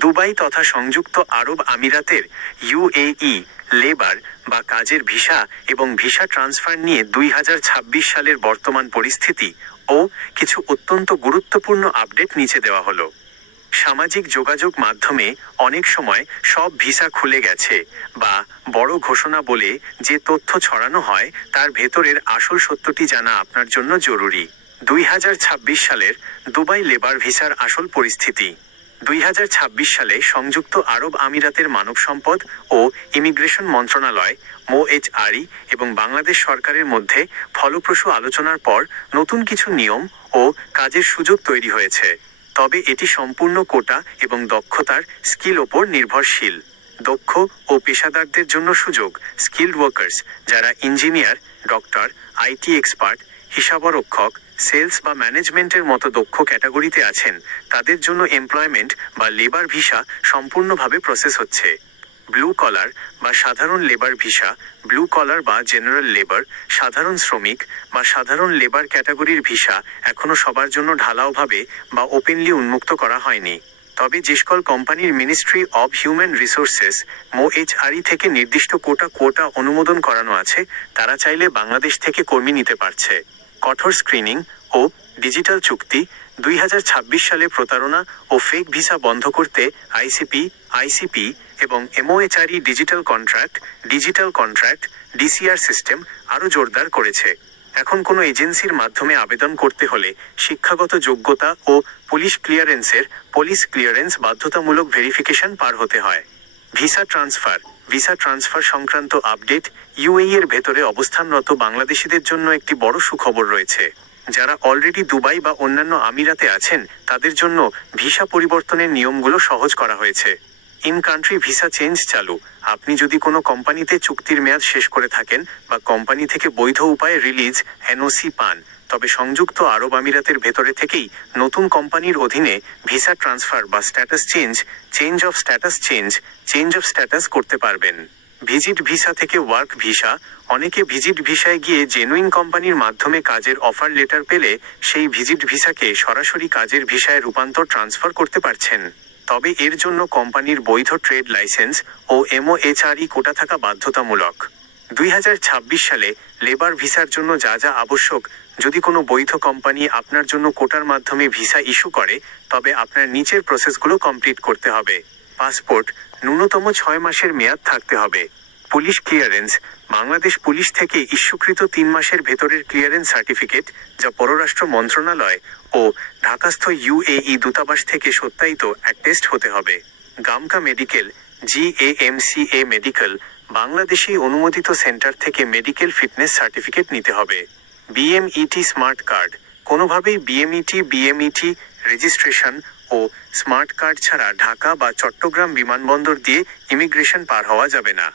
Dubai তথা সংযুক্ত আরব আমিরাতের ইউএই লেবার বা কাজের ভিসা এবং ভিসা ট্রান্সফার নিয়ে 2026 সালের বর্তমান পরিস্থিতি ও কিছু অত্যন্ত গুরুত্বপূর্ণ আপডেট নিচে দেওয়া হলো। সামাজিক যোগাযোগ মাধ্যমে অনেক সময় সব ভিসা খুলে গেছে বা বড় ঘোষণা বলে যে তথ্য ছড়ানো হয় তার ভেতরের আসল সত্যটি জানা আপনার জন্য জরুরি। 2026 সালের দুবাই লেবার ভিসার আসল পরিস্থিতি। 2026 সালে সংযুক্ত আরব আমিরাতের মানব সম্পদ ও ইমিগ্রেশন মন্ত্রণালয় MOHRE এবং বাংলাদেশ সরকারের মধ্যে ফলপ্রসূ আলোচনার পর নতুন কিছু নিয়ম ও কাজের সুযোগ তৈরি হয়েছে। তবে এটি সম্পূর্ণ কোটা এবং দক্ষতার স্কিল ওপর নির্ভরশীল। দক্ষ ও পেশাদারদের জন্য সুযোগ, স্কিল্ড ওয়ার্কার্স যারা ইঞ্জিনিয়ার, ডক্টর, আইটি এক্সপার্ট, হিসাবরক্ষক, সেলস বা ম্যানেজমেন্টের মতো দক্ষ ক্যাটাগরিতে আছেন তাদের জন্য এমপ্লয়মেন্ট বা লেবার ভিসা সম্পূর্ণভাবে প্রসেস হচ্ছে। ব্লু কলার বা সাধারণ লেবার ভিসা, ব্লু কলার বা জেনারেল লেবার, সাধারণ শ্রমিক বা সাধারণ লেবার ক্যাটাগরির ভিসা এখনও সবার জন্য ঢালাওভাবে বা ওপেনলি উন্মুক্ত করা হয়নি। তবে যে সকল কোম্পানির ministry of human resources MOHRE থেকে নির্দিষ্ট কোটা অনুমোদন করানো আছে তারা চাইলে বাংলাদেশ থেকে কর্মী নিতে পারছে। কঠোর স্ক্রিনিং ও ডিজিটাল চুক্তি। 2026 সালে প্রতারণা ও ফেক ভিসা বন্ধ করতে আইসিপি এবং MOHRE digital contract DCR system আরও জোরদার করেছে। এখন কোনো এজেন্সির মাধ্যমে আবেদন করতে হলে শিক্ষাগত যোগ্যতা ও পুলিশ ক্লিয়ারেন্স বাধ্যতামূলক ভেরিফিকেশন পার হতে হয়। ভিসা ট্রান্সফার সংক্রান্ত আপডেট। ইউএই এর ভেতরে অবস্থানরত বাংলাদেশিদের জন্য একটি বড় সুখবর রয়েছে। যারা অলরেডি দুবাই বা অন্যান্য আমিরাতে আছেন তাদের জন্য ভিসা পরিবর্তনের নিয়মগুলো সহজ করা হয়েছে। ইন কান্ট্রি ভিসা চেঞ্জ চালু। আপনি যদি কোনো কোম্পানিতে চুক্তির মেয়াদ শেষ করে থাকেন বা কোম্পানি থেকে বৈধ উপায়ে রিলিজ NOC পান, তবে সংযুক্ত আরব আমিরাতের ভেতরে থেকেই নতুন কোম্পানির অধীনে ভিসা ট্রান্সফার বা চেঞ্জ অফ স্ট্যাটাস করতে পারবেন। ভিজিট ভিসা থেকে ওয়ার্ক ভিসা। অনেকে ভিজিট ভিসায় গিয়ে জেনুইন কোম্পানির মাধ্যমে কাজের অফার লেটার পেলে সেই ভিজিট ভিসাকে সরাসরি কাজের ভিসায় রূপান্তর ট্রান্সফার করতে পারছেন। তবে এর জন্য কোম্পানির বৈধ ট্রেড লাইসেন্স ও MOHRE কোটা থাকা বাধ্যতামূলক। 2026 সালে লেবার ভিসার জন্য যা আবশ্যক। যদি কোনো বৈধ কোম্পানি আপনার জন্য কোটার মাধ্যমে ভিসা ইস্যু করে তবে আপনার নিচের প্রসেসগুলো কমপ্লিট করতে হবে। পাসপোর্ট ন্যূনতম 6 মাসের মেয়াদ থাকতে হবে। পুলিশ ক্লিয়ারেন্স বাংলাদেশ পুলিশ থেকে ইস্যুকৃত 3 মাসের ভেতরের ক্লিয়ারেন্স সার্টিফিকেট যা পররাষ্ট্র মন্ত্রণালয় ও ঢাকাস্থ ইউএই দূতাবাস থেকে সত্যায়িত অ্যাটেস্ট হতে হবে। গামকা মেডিকেল GAMCA মেডিকেল বাংলাদেশি অনুমোদিত সেন্টার থেকে মেডিকেল ফিটনেস সার্টিফিকেট নিতে হবে। BMET স্মার্ট কার্ড কোনোভাবেই BMET রেজিস্ট্রেশন ও স্মার্ট কার্ড ছাড়া ঢাকা বা চট্টগ্রাম বিমানবন্দর দিয়ে ইমিগ্রেশন পার হওয়া যাবে না।